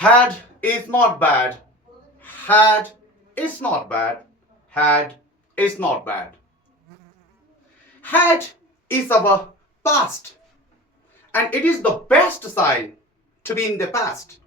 Had is not bad. Had is not bad. Had is not bad. Had is our past, and it is the best sign to be in the past.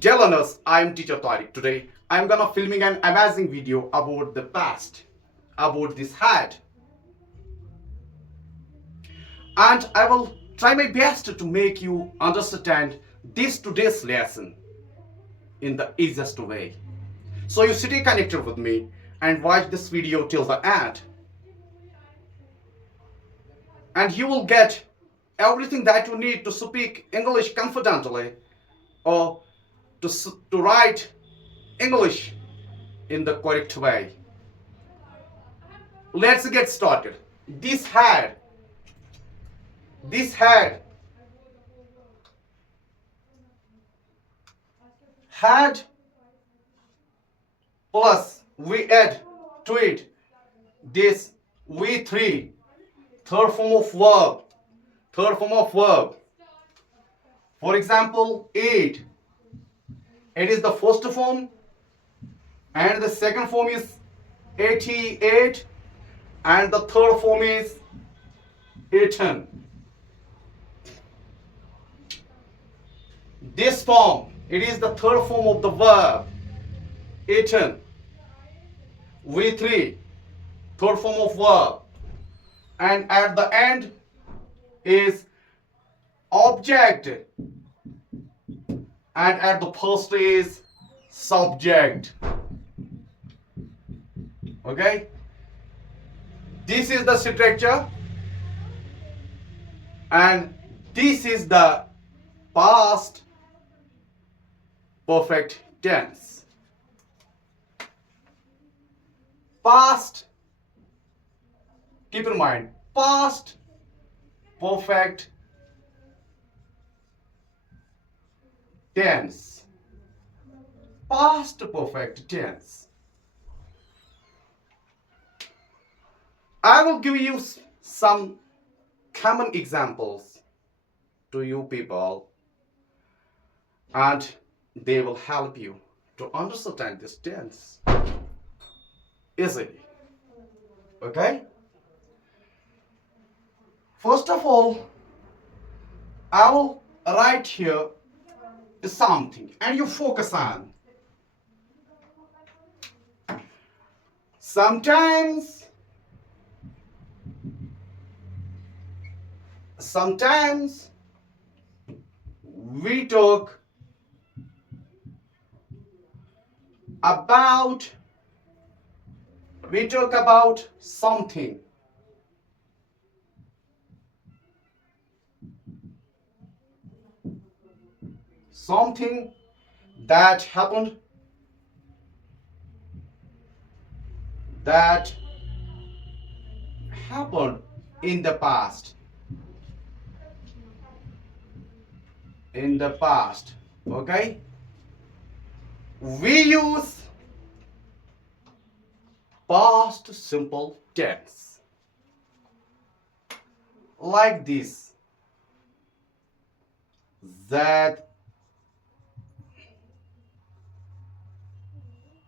Dear learners, I am teacher Tariq. Today I am gonna filming an amazing video about the past, about this had, and I will try my best to make you understand this today's lesson in the easiest way. So you stay connected with me and watch this video till the end, and you will get everything that you need to speak English confidently or to write English in the correct way. Let's get started. This had had plus we add to it this V3, third form of verb. For example, eat. It is the first form, and the second form is 88, and the third form is eaten. This form, it is the third form of the verb, eaten. V3, third form of verb, and at the end is object, and at the first is subject. Okay, this is the structure, and this is the past perfect tense. Past, keep in mind, past perfect tense. Past perfect tense. I will give you some common examples to you people, and they will help you to understand this tense easily. Okay? First of all, I will write here something and you focus on. Sometimes we talk about something. Something that happened in the past. Okay? We use past simple tense like this: that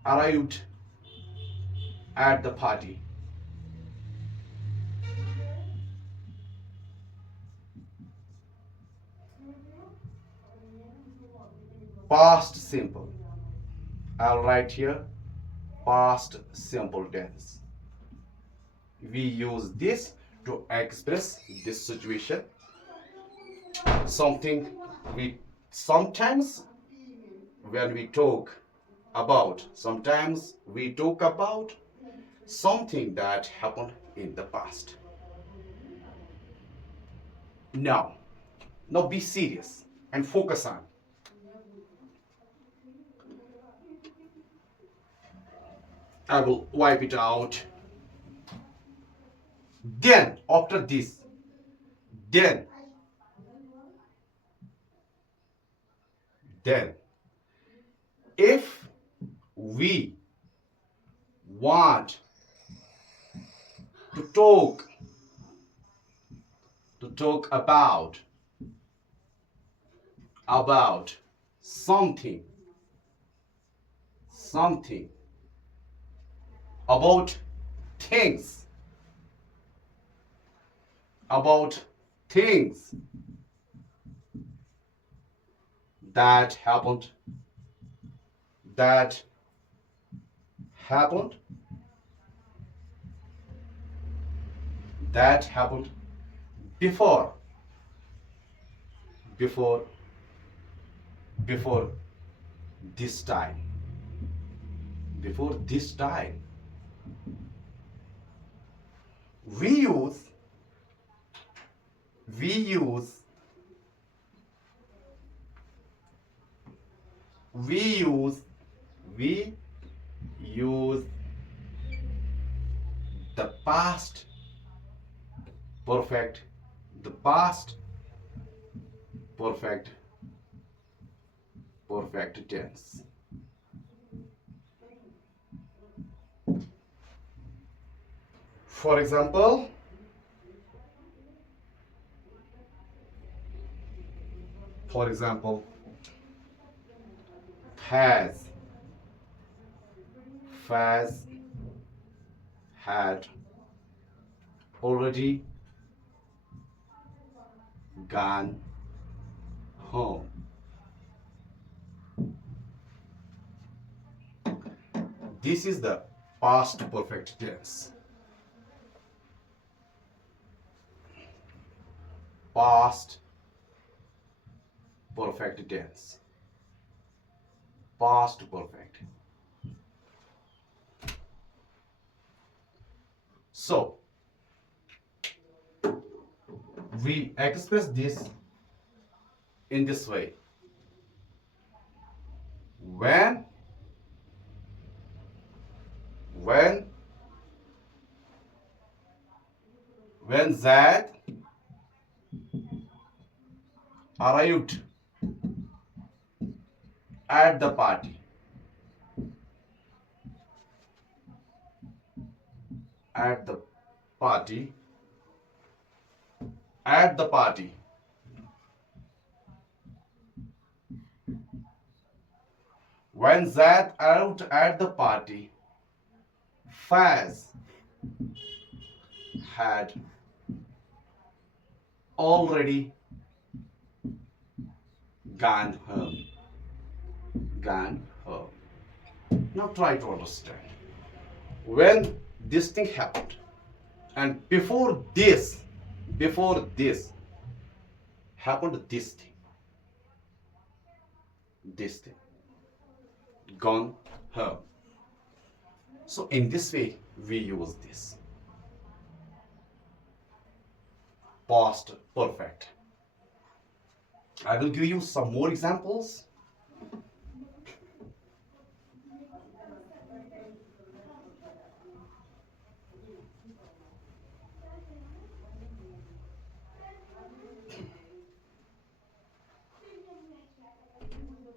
arrived at the party. Past simple. I'll write here past simple tense. We use this to express this situation. Sometimes when we talk about, sometimes we talk about something that happened in the past. Now be serious and focus on. I will wipe it out. Then after this, then if we want to talk about something, something, about things, about things that happened, that happened, that happened before, before, before this time, before this time. We use, we use, we use, we use the past perfect, the past perfect, perfect tense. For example, has, has, had, already, gone home. This is the past perfect tense. Past perfect tense. Past perfect. So, we express this in this way. When Zad arrived at the party, at the party, at the party, when Zad arrived at the party, Faz had already gone home. Gone home. Now try to understand. When this thing happened, and before this happened this thing, gone home. So in this way, we use this past perfect. I will give you some more examples.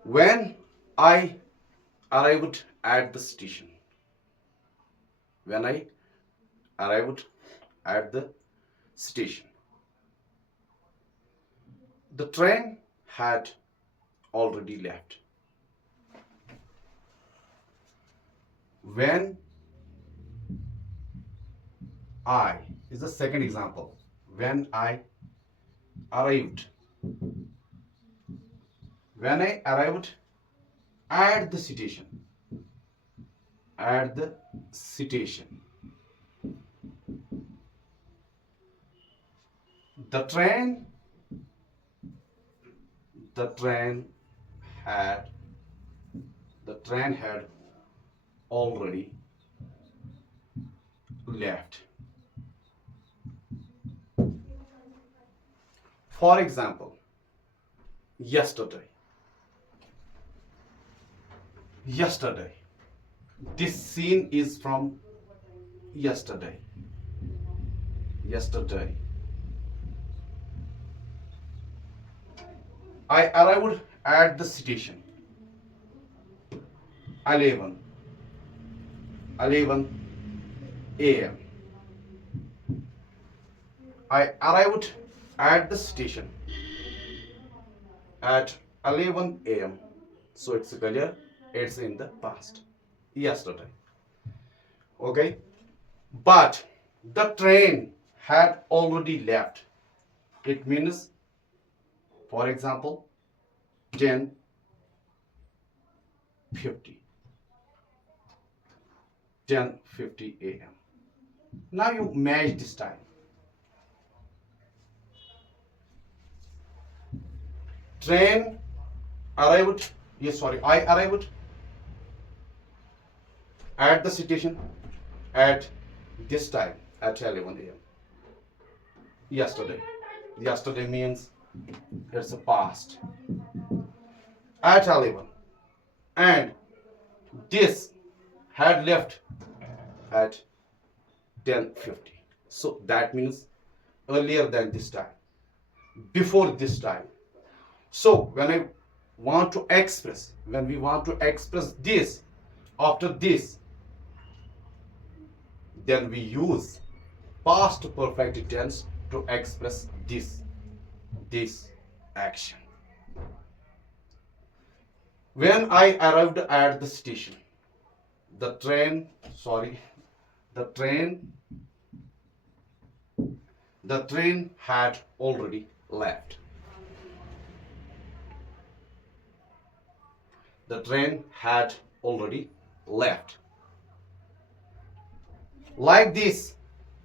When I arrived at the station, when I arrived at the station, the train had already left. When I is the second example. When I arrived, when I arrived at the station, at the station, the train had already left. For example, yesterday. This scene is from yesterday. I arrived at the station 11 a.m. I arrived at the station at 11 a.m. So it's clear, it's in the past, yesterday. Okay, but the train had already left. It means, for example, 10:50, 10:50 a.m. Now you match this time. Train arrived, yes, sorry, I arrived at the station at this time at 11 a.m. Yesterday. Yesterday means it's a past. At 11. And this had left at 10:50. So that means earlier than this time, before this time. So when we want to express this after this, then we use past perfect tense to express this action. When I arrived at the station, the train had already left. The train had already left. Like this,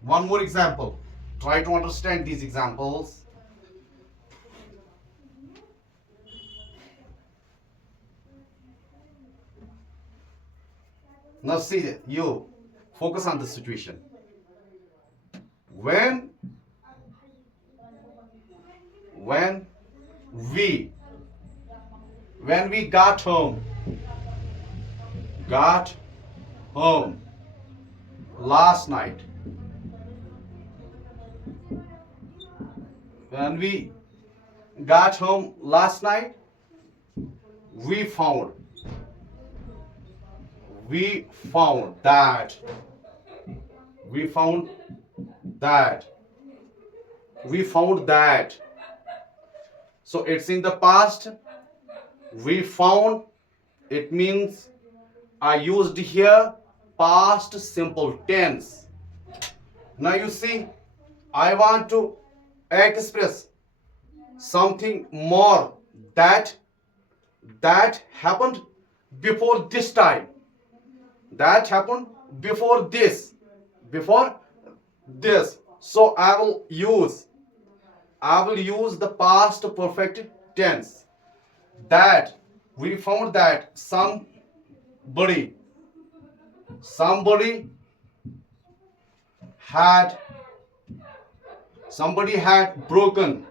one more example. Try to understand these examples. Now see, you focus on the situation. When we got home last night, when we got home last night, we found that. So it's in the past. We found, it means I used here past simple tense. Now you see, I want to express something more that happened before this time. That happened before this. So I will use the past perfect tense. That we found that somebody had broken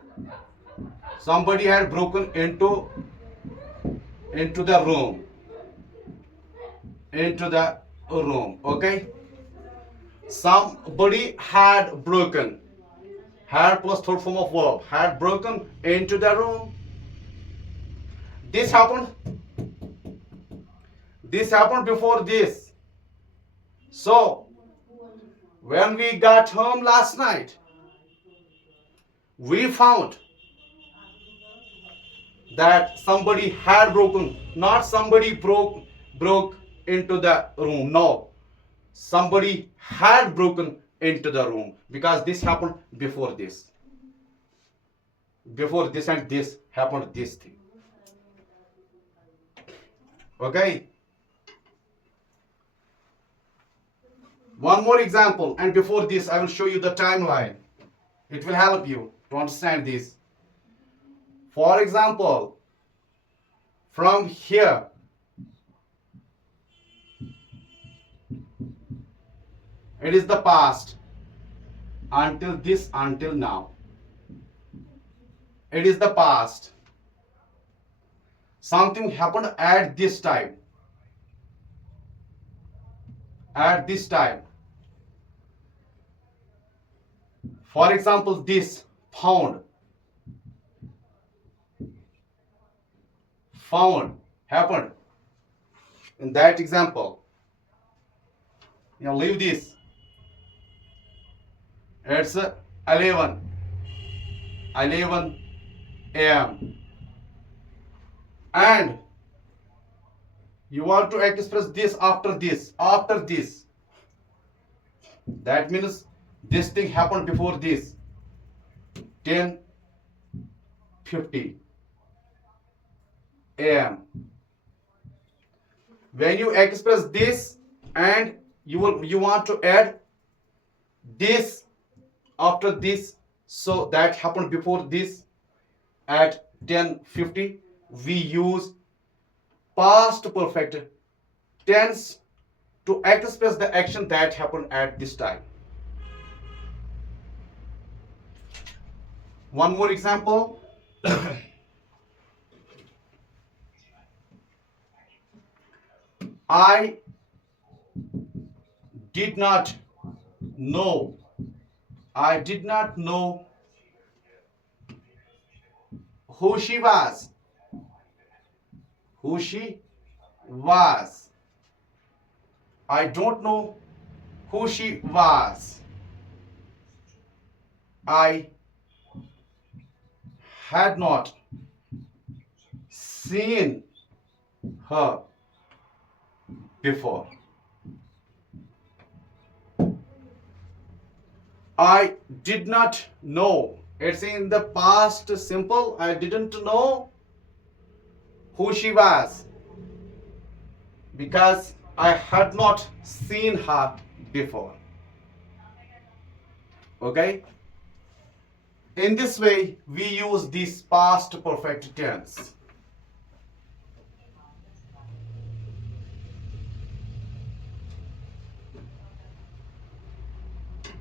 into the room. Okay, somebody had broken, had plus third form of verb, had broken into the room. This happened before this. So when we got home last night, we found that somebody had broken, not somebody broke into the room. No, somebody had broken into the room, because this happened before this. Before this and this happened, this thing. Okay. One more example, and before this I will show you the timeline. It will help you to understand this. For example, from here, it is the past, until this, until now. It is the past. Something happened at this time. At this time. For example, this found happened in that example. Leave this. It's 11 a.m. and you want to express this after this, that means this thing happened before this, 10:50 a.m. When you express this and you want to add this after this, so that happened before this at 10:50, we use past perfect tense to express the action that happened at this time. One more example. I did not know. I did not know who she was. Who she was. I don't know who she was. I had not seen her before. I did not know. It's in the past simple. I didn't know who she was because I had not seen her before. Okay? In this way, we use this past perfect tense.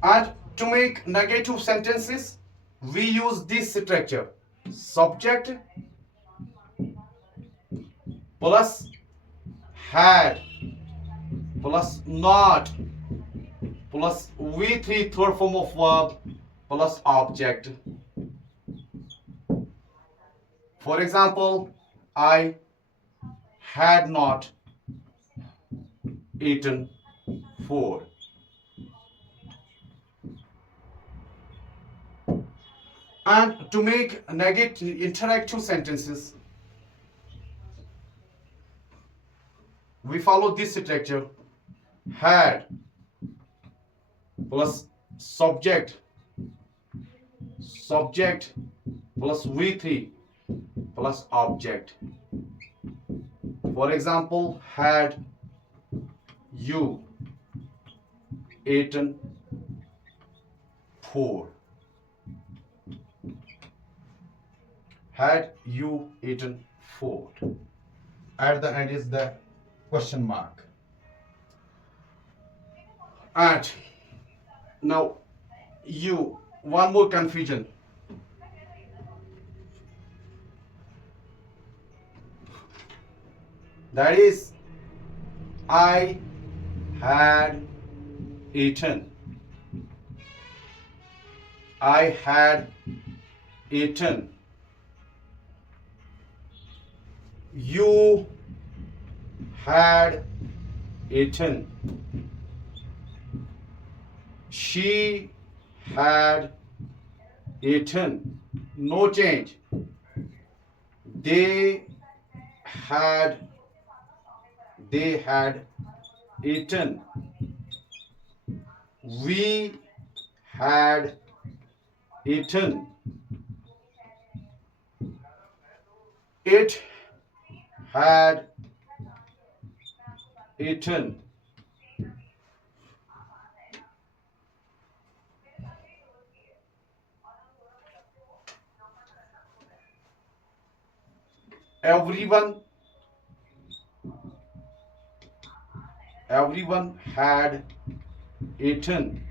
And to make negative sentences, we use this structure: subject plus had plus not plus V3, third form of verb, plus object. For example, I had not eaten food. And to make negative interactive sentences, we follow this structure: had plus subject plus V3 plus object. For example, had you eaten food? Had you eaten food? At the end is the question mark. And now one more confusion. That is, I had eaten. I had eaten. You had eaten. She had eaten. No change. They had eaten. We had eaten. It had eaten. Everyone had eaten.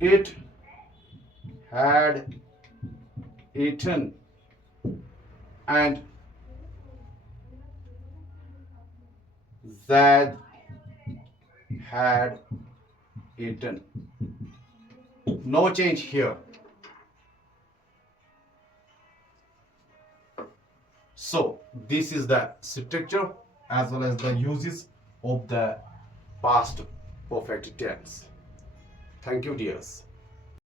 It had eaten. And Zad had eaten. No change here. So this is the structure as well as the uses of the past perfect tense. Thank you, dears.